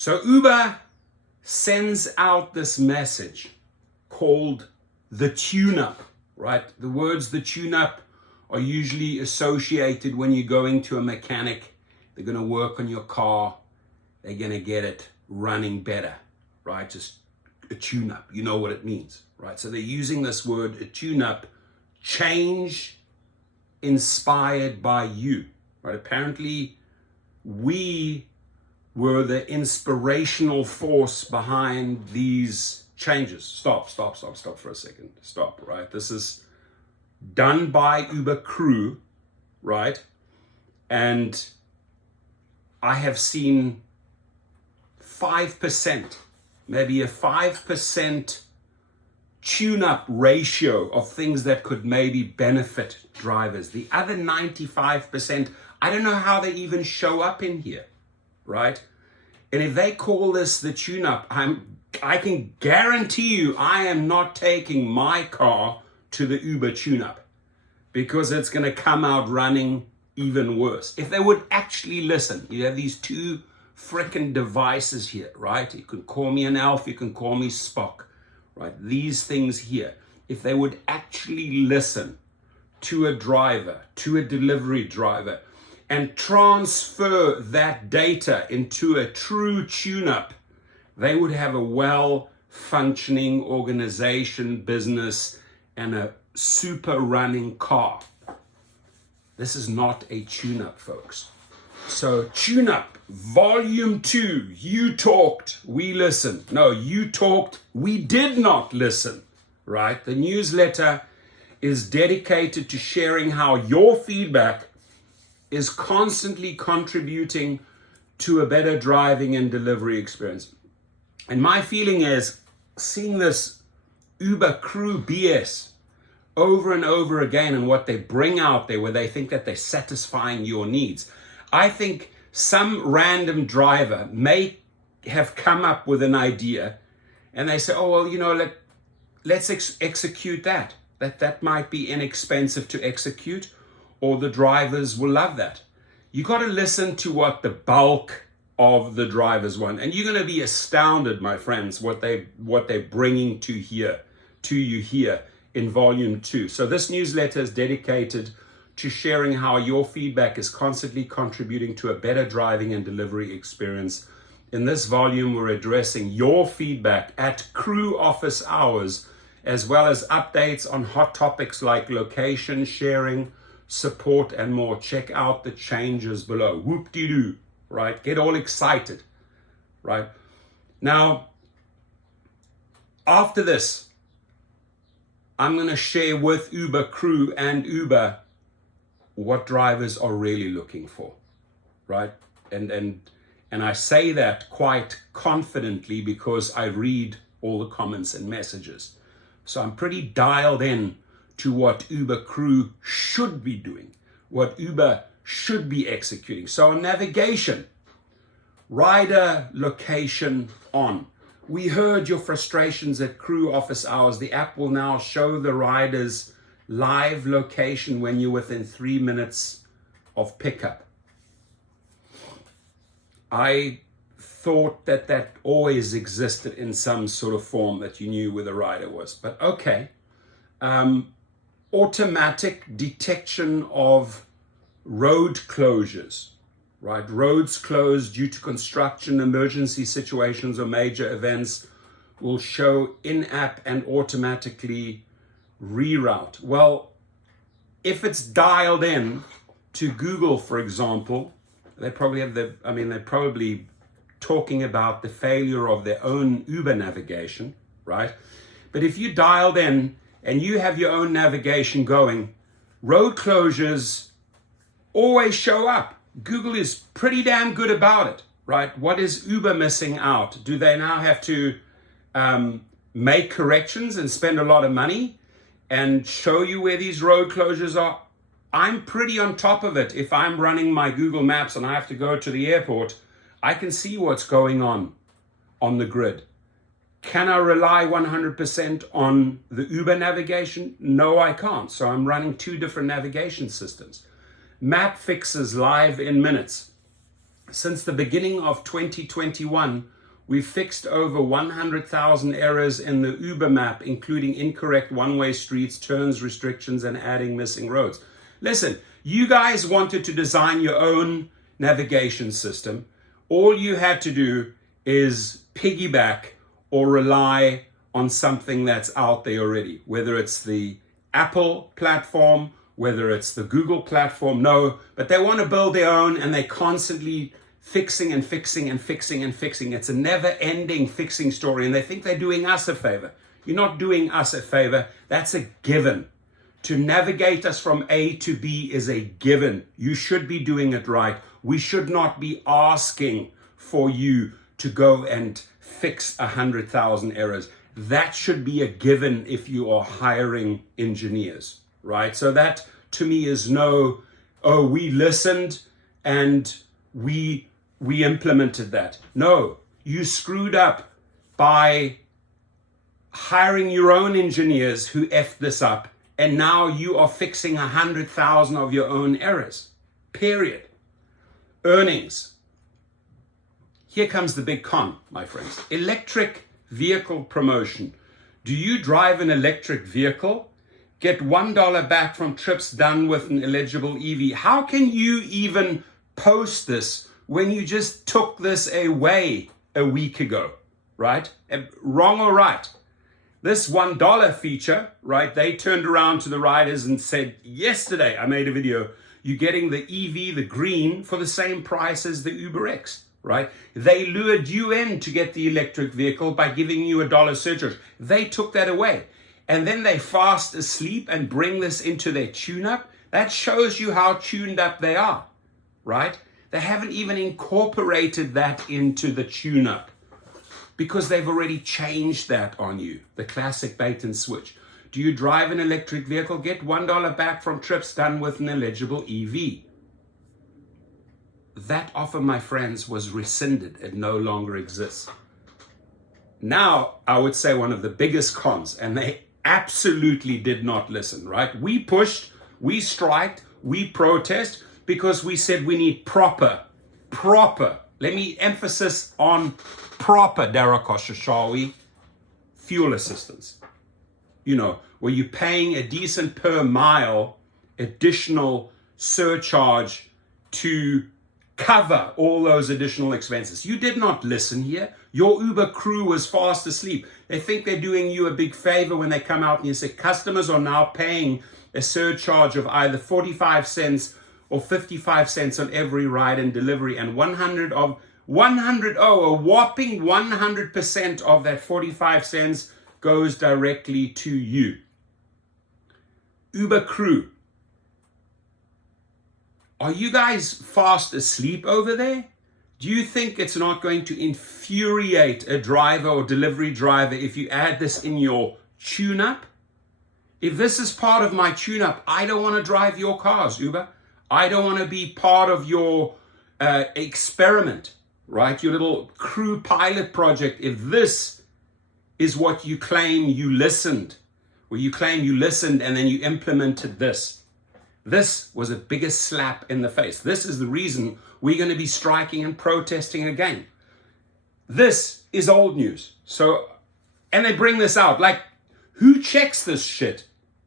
So Uber sends out this message called the tune-up, right? The words the tune-up are usually associated when you're going to a mechanic. They're going to work on your car. They're going to get it running better, right? Just a tune-up. You know what it means, right? So they're using this word, a tune-up, change inspired by you, right? Apparently, we were the inspirational force behind these changes. Stop for a second. Stop, right? This is done by Uber crew, right? And I have seen 5%, maybe a 5% tune-up ratio of things that could maybe benefit drivers. The other 95%, I don't know how they even show up in here, right? And if they call this the tune-up, I can guarantee you I am not taking my car to the Uber tune-up because it's going to come out running even worse. If they would actually listen, you have these two frickin' devices here, right? You can call me an elf, you can call me Spock, right? These things here, if they would actually listen to a driver, to a delivery driver, and transfer that data into a true tune-up, they would have a well-functioning organization, business, and a super running car. This is not a tune-up, folks. So tune-up, volume 2, you talked, we listened. No, you talked, we did not listen, right? The newsletter is dedicated to sharing how your feedback is constantly contributing to a better driving and delivery experience. And my feeling is, seeing this Uber crew BS over and over again and what they bring out there where they think that they're satisfying your needs. I think some random driver may have come up with an idea and they say, oh, well, let's execute that. That might be inexpensive to execute, or the drivers will love that. You got to listen to what the bulk of the drivers want, and you're going to be astounded, my friends, what they're bringing to you here in volume 2. So this newsletter is dedicated to sharing how your feedback is constantly contributing to a better driving and delivery experience. In this volume, we're addressing your feedback at crew office hours, as well as updates on hot topics like location sharing, support, and more. Check out the changes below. Whoop-de-doo, right? Get all excited, right? Now, after this, I'm going to share with Uber crew and Uber what drivers are really looking for, right? And I say that quite confidently because I read all the comments and messages. So I'm pretty dialed in to what Uber crew should be doing, what Uber should be executing. So on navigation, rider location on. We heard your frustrations at crew office hours. The app will now show the rider's live location when you're within 3 minutes of pickup. I thought that always existed in some sort of form, that you knew where the rider was. But okay. Automatic detection of road closures, right? Roads closed due to construction, emergency situations, or major events will show in-app and automatically reroute. Well, if it's dialed in to Google, for example, they probably have they're probably talking about the failure of their own Uber navigation, right? But if you dialed in and you have your own navigation going, road closures always show up. Google is pretty damn good about it, right? What is Uber missing out? Do they now have to make corrections and spend a lot of money and show you where these road closures are? I'm pretty on top of it. If I'm running my Google Maps and I have to go to the airport, I can see what's going on the grid. Can I rely 100% on the Uber navigation? No, I can't. So I'm running 2 different navigation systems. Map fixes live in minutes. Since the beginning of 2021, we've fixed over 100,000 errors in the Uber map, including incorrect one-way streets, turns, restrictions, and adding missing roads. Listen, you guys wanted to design your own navigation system. All you had to do is piggyback or rely on something that's out there already, whether it's the Apple platform, whether it's the Google platform. No, but they want to build their own, and they're constantly fixing and fixing and fixing and fixing. It's a never-ending fixing story, and they think they're doing us a favor. You're not doing us a favor. That's a given. To navigate us from A to B is a given. You should be doing it right. We should not be asking for you to go and fix 100,000 errors. That should be a given if you are hiring engineers, right? So that to me is no, oh, we listened and we implemented that. No, you screwed up by hiring your own engineers who effed this up, and now you are fixing 100,000 of your own errors, period. Earnings. Here comes the big con, my friends. Electric vehicle promotion. Do you drive an electric vehicle? Get $1 back from trips done with an eligible EV. How can you even post this when you just took this away a week ago, right? Wrong or right? This $1 feature, right? They turned around to the riders and said, yesterday I made a video, you're getting the EV, the green, for the same price as the UberX, right? They lured you in to get the electric vehicle by giving you $1 surcharge. They took that away. And then they fast asleep and bring this into their tune-up. That shows you how tuned up they are, right? They haven't even incorporated that into the tune-up because they've already changed that on you. The classic bait and switch. Do you drive an electric vehicle? Get $1 back from trips done with an eligible EV. That offer, my friends, was rescinded. It no longer exists. Now, I would say one of the biggest cons, and they absolutely did not listen, right? We pushed, we striked, we protest because we said we need proper, let me emphasis on proper, Darakosha, shall we? Fuel assistance. You know, where you're paying a decent per mile additional surcharge to cover all those additional expenses. You did not listen here. Your Uber crew was fast asleep. They think they're doing you a big favor when they come out and you say customers are now paying a surcharge of either 45 cents or 55 cents on every ride and delivery, and a whopping 100% of that 45 cents goes directly to you. Uber crew, are you guys fast asleep over there? Do you think it's not going to infuriate a driver or delivery driver if you add this in your tune-up? If this is part of my tune-up, I don't want to drive your cars, Uber. I don't want to be part of your experiment, right? Your little crew pilot project. If this is what you claim you listened, where you claim you listened and then you implemented this, this was a bigger slap in the face. This is the reason we're going to be striking and protesting again. This is old news. So, and they bring this out. Like, who checks this shit,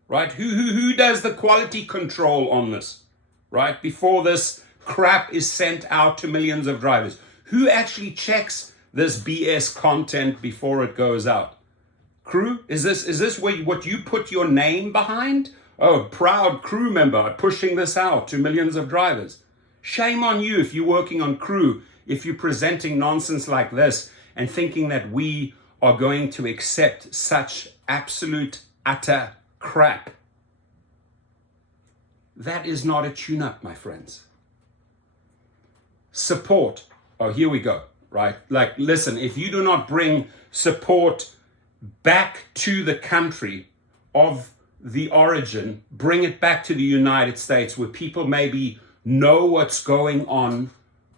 right? Who does the quality control on this, right? Before this crap is sent out to millions of drivers. Who actually checks this BS content before it goes out? Crew? Is this what you put your name behind? Oh, proud crew member pushing this out to millions of drivers. Shame on you if you're working on crew, if you're presenting nonsense like this and thinking that we are going to accept such absolute, utter crap. That is not a tune-up, my friends. Support. Oh, here we go, right? Like, listen, if you do not bring support back to the country of the origin, bring it back to the United States where people maybe know what's going on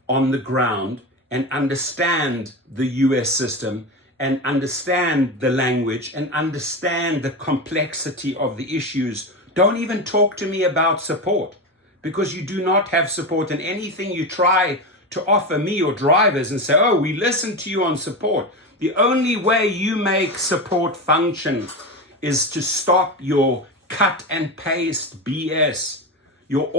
the ground and understand the US system and understand the language and understand the complexity of the issues. Don't even talk to me about support, because you do not have support, and anything you try to offer me or drivers and say, oh, we listen to you on support. The only way you make support function is to stop your cut and paste BS, your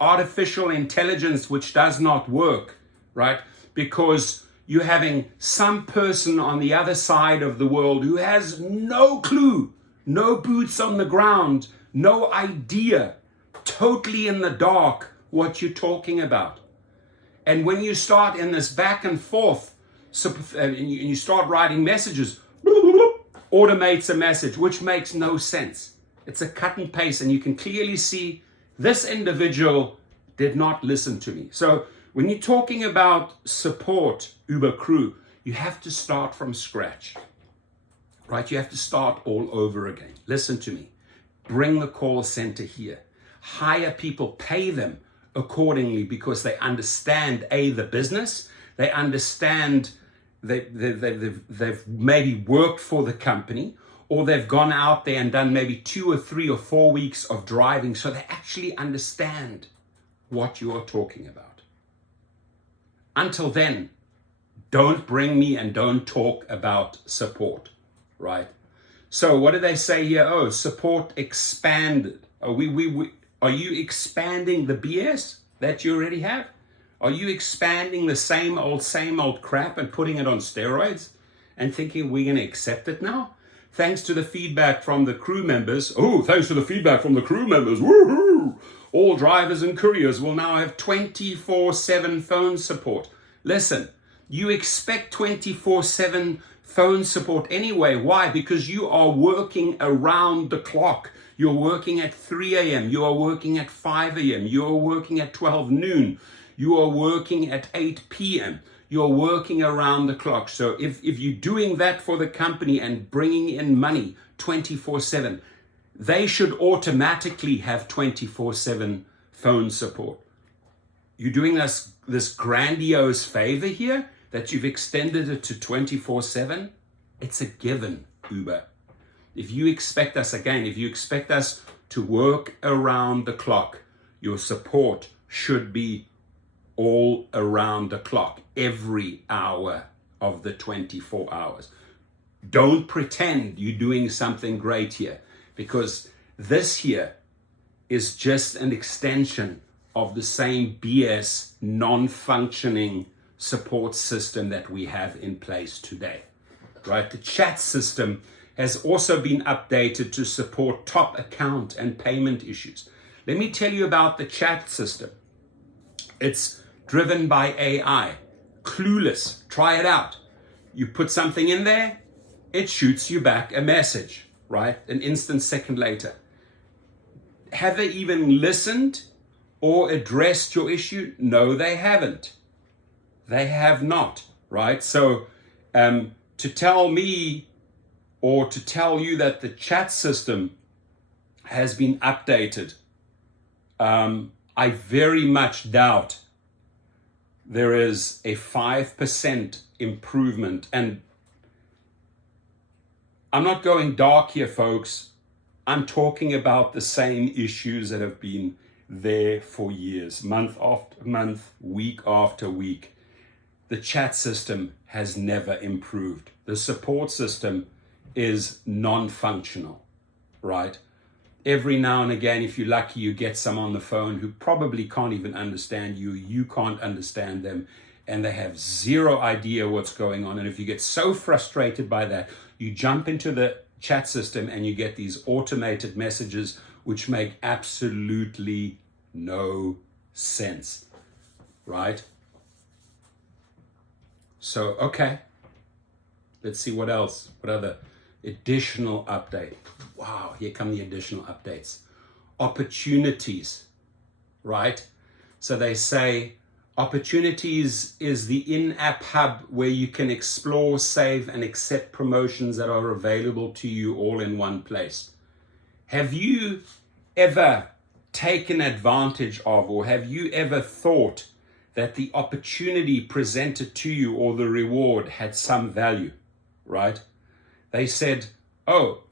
artificial intelligence, which does not work, right? Because you're having some person on the other side of the world who has no clue, no boots on the ground, no idea, totally in the dark what you're talking about. And when you start in this back and forth, and you start writing messages, automates a message, which makes no sense. It's a cut and paste, and you can clearly see this individual did not listen to me. So when you're talking about support, Uber crew, you have to start from scratch, right? You have to start all over again. Listen to me. Bring the call center here. Hire people, pay them accordingly, because they understand, the business, they understand they've maybe worked for the company, or they've gone out there and done maybe 2 or 3 or 4 weeks of driving, so they actually understand what you are talking about. Until then, don't bring me and don't talk about support, right? So what do they say here? Oh, support expanded. Are you expanding the BS that you already have? Are you expanding the same old crap and putting it on steroids and thinking we're going to accept it now? Thanks to the feedback from the crew members. Oh, thanks to the feedback from the crew members. Woohoo! All drivers and couriers will now have 24/7 phone support. Listen, you expect 24/7 phone support anyway. Why? Because you are working around the clock. You're working at 3 a.m. You are working at 5 a.m. You are working at 12 noon. You are working at 8 p.m. You're working around the clock. So if you're doing that for the company and bringing in money 24/7, they should automatically have 24/7 phone support. You're doing us this grandiose favor here that you've extended it to 24/7. It's a given, Uber. If you expect us to work around the clock, your support should be all around the clock, every hour of the 24 hours. Don't pretend you're doing something great here, because this here is just an extension of the same BS non-functioning support system that we have in place today, right? The chat system has also been updated to support top account and payment issues. Let me tell you about the chat system. It's driven by AI. Clueless. Try it out. You put something in there, it shoots you back a message, right? An instant second later. Have they even listened or addressed your issue? No, they haven't. They have not, right? So to tell me or to tell you that the chat system has been updated, I very much doubt there is a 5% improvement. And I'm not going dark here, folks. I'm talking about the same issues that have been there for years, month after month, week after week. The chat system has never improved. The support system is non-functional, right? Every now and again, if you're lucky, you get some on the phone who probably can't even understand you. You can't understand them, and they have zero idea what's going on. And if you get so frustrated by that, you jump into the chat system and you get these automated messages which make absolutely no sense, right? So, okay, let's see what else. What other additional update? Wow, here come the additional updates. Opportunities, right? So they say Opportunities is the in-app hub where you can explore, save, and accept promotions that are available to you all in one place. Have you ever taken advantage of, or have you ever thought that the opportunity presented to you or the reward had some value, right? They said, oh,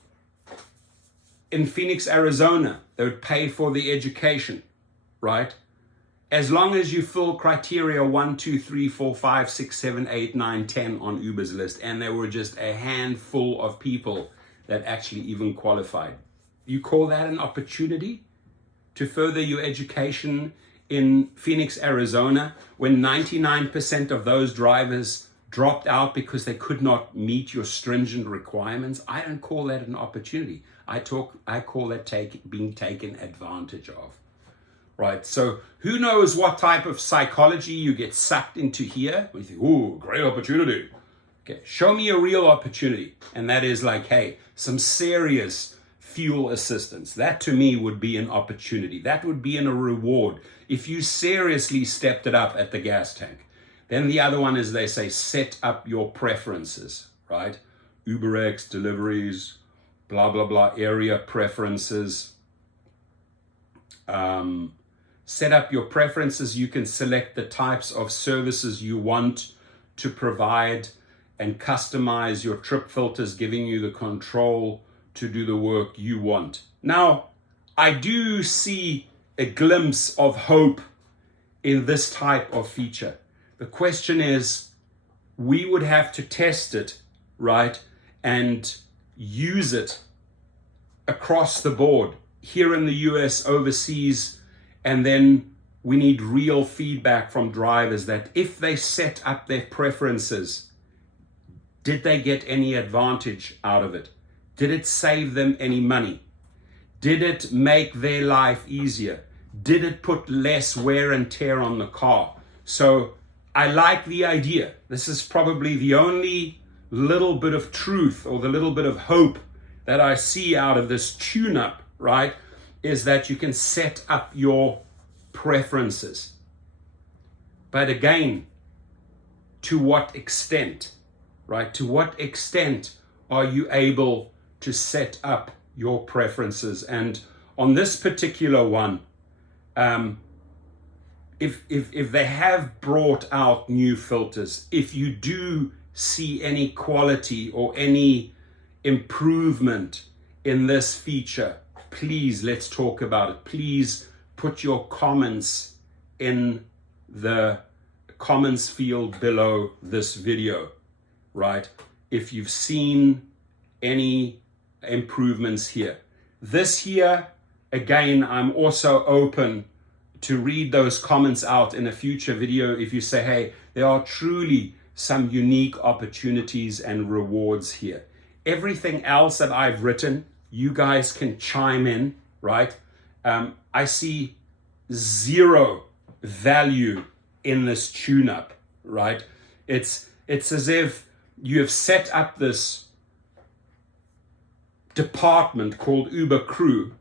in Phoenix, Arizona, they would pay for the education, right? as long as you fill criteria 1, 2, 3, 4, 5, 6, 7, 8, 9, 10 on Uber's list, and there were just a handful of people that actually even qualified. You call that an opportunity to further your education in Phoenix, Arizona, when 99% of those drivers dropped out because they could not meet your stringent requirements? I don't call that an opportunity. I call that being taken advantage of. Right, so who knows what type of psychology you get sucked into here? When you think, ooh, great opportunity. Okay, show me a real opportunity. And that is like, hey, some serious fuel assistance. That to me would be an opportunity. That would be a reward if you seriously stepped it up at the gas tank. Then the other one is they say, set up your preferences, right? UberX, deliveries, blah, blah, blah, area preferences. Set up your preferences. You can select the types of services you want to provide and customize your trip filters, giving you the control to do the work you want. Now, I do see a glimpse of hope in this type of feature. The question is, we would have to test it, right, and use it across the board, here in the US, overseas, and then we need real feedback from drivers that if they set up their preferences, did they get any advantage out of it? Did it save them any money? Did it make their life easier? Did it put less wear and tear on the car? So I like the idea. This is probably the only little bit of truth or the little bit of hope that I see out of this tune-up, right? Is that you can set up your preferences. But again, to what extent, right? To what extent are you able to set up your preferences? And on this particular one, if they have brought out new filters, if you do see any quality or any improvement in this feature, please, let's talk about it. Please put your comments in the comments field below this video, right? If you've seen any improvements here. This here, again, I'm also open to read those comments out in a future video if you say, hey, there are truly some unique opportunities and rewards here. Everything else that I've written, you guys can chime in, right? I see zero value in this tune-up, right? It's as if you have set up this department called Uber Crew.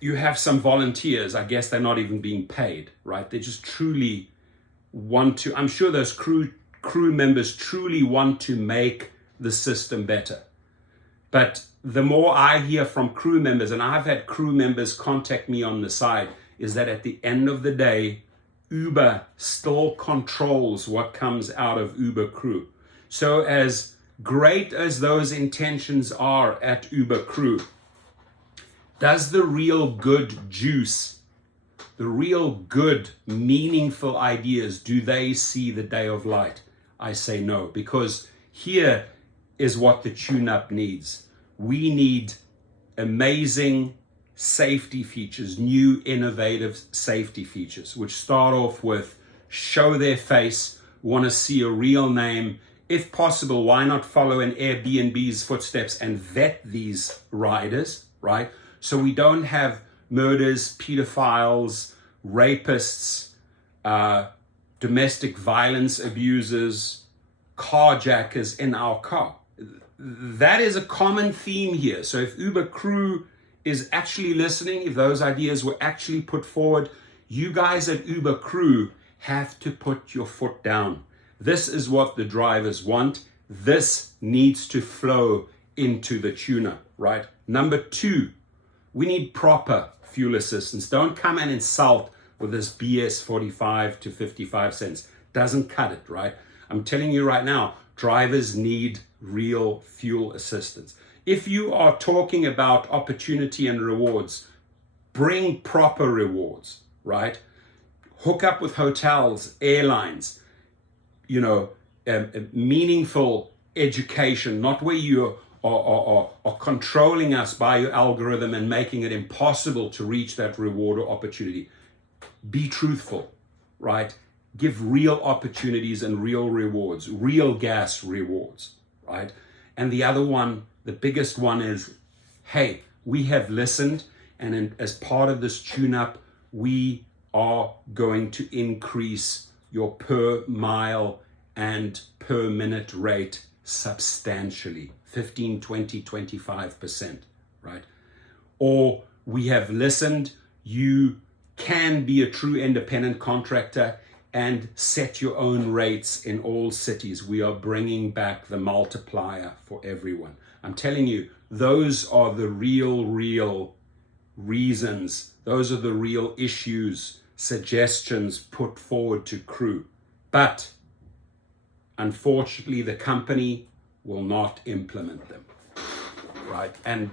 You have some volunteers, I guess they're not even being paid, right? They just truly want to, I'm sure those crew members truly want to make the system better. But the more I hear from crew members, and I've had crew members contact me on the side, is that at the end of the day, Uber still controls what comes out of Uber Crew. So as great as those intentions are at Uber Crew, does the real good juice, the real good, meaningful ideas, do they see the day of light? I say no, because here is what the tune-up needs. We need amazing safety features, new innovative safety features, which start off with show their face, want to see a real name. If possible, why not follow in Airbnb's footsteps and vet these riders, right? So we don't have murders, pedophiles, rapists, domestic violence abusers, carjackers in our car. That is a common theme here. So if Uber Crew is actually listening, if those ideas were actually put forward, you guys at Uber Crew have to put your foot down. This is what the drivers want. This needs to flow into the tuner, right? Number two, we need proper fuel assistance. Don't come and insult with this BS 45 to 55 cents. Doesn't cut it, right? I'm telling you right now, drivers need real fuel assistance. If you are talking about opportunity and rewards, bring proper rewards, right? hook up with hotels, airlines, meaningful education, not where you are controlling us by your algorithm and making it impossible to reach that reward or opportunity. Be truthful, right? Give real opportunities and real rewards, real gas rewards, right? And the other one, the biggest one is, hey, we have listened, and as part of this tune-up, we are going to increase your per mile and per minute rate substantially, 15, 20, 25%, right? Or we have listened, you can be a true independent contractor and set your own rates in all cities. We are bringing back the multiplier for everyone. I'm telling you, those are the real reasons. Those are the real issues, suggestions put forward to crew. But unfortunately, the company will not implement them, right? And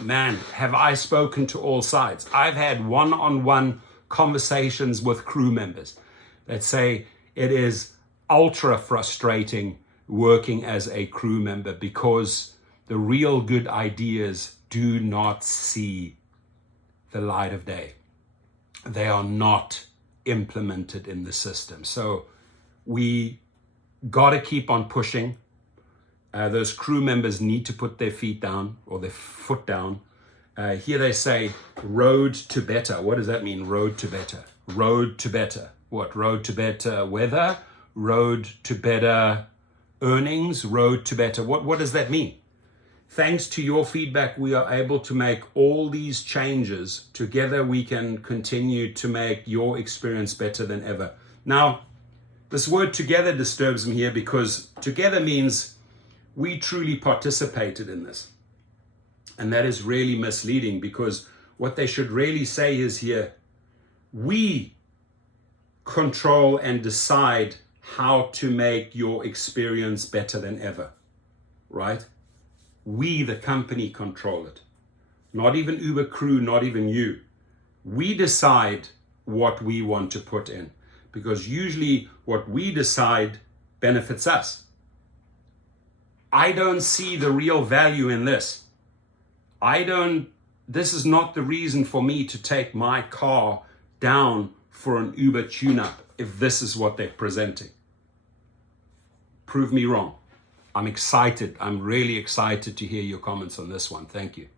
man, have I spoken to all sides. I've had one-on-one conversations with crew members that say it is ultra frustrating working as a crew member because the real good ideas do not see the light of day. They are not implemented in the system. So we got to keep on pushing. Those crew members need to put their feet down or their foot down. Here they say road to better. What does that mean? Road to better. Road to better. What? Road to better weather? Road to better earnings? Road to better. What does that mean? Thanks to your feedback, we are able to make all these changes. Together, we can continue to make your experience better than ever. Now, this word together disturbs me here because together means we truly participated in this. And that is really misleading because what they should really say is here, we control and decide how to make your experience better than ever, right? We, the company, control it. Not even Uber crew, not even you. We decide what we want to put in because usually what we decide benefits us. I don't see the real value in this. This is not the reason for me to take my car down for an Uber tune-up if this is what they're presenting. Prove me wrong. I'm excited. I'm really excited to hear your comments on this one. Thank you.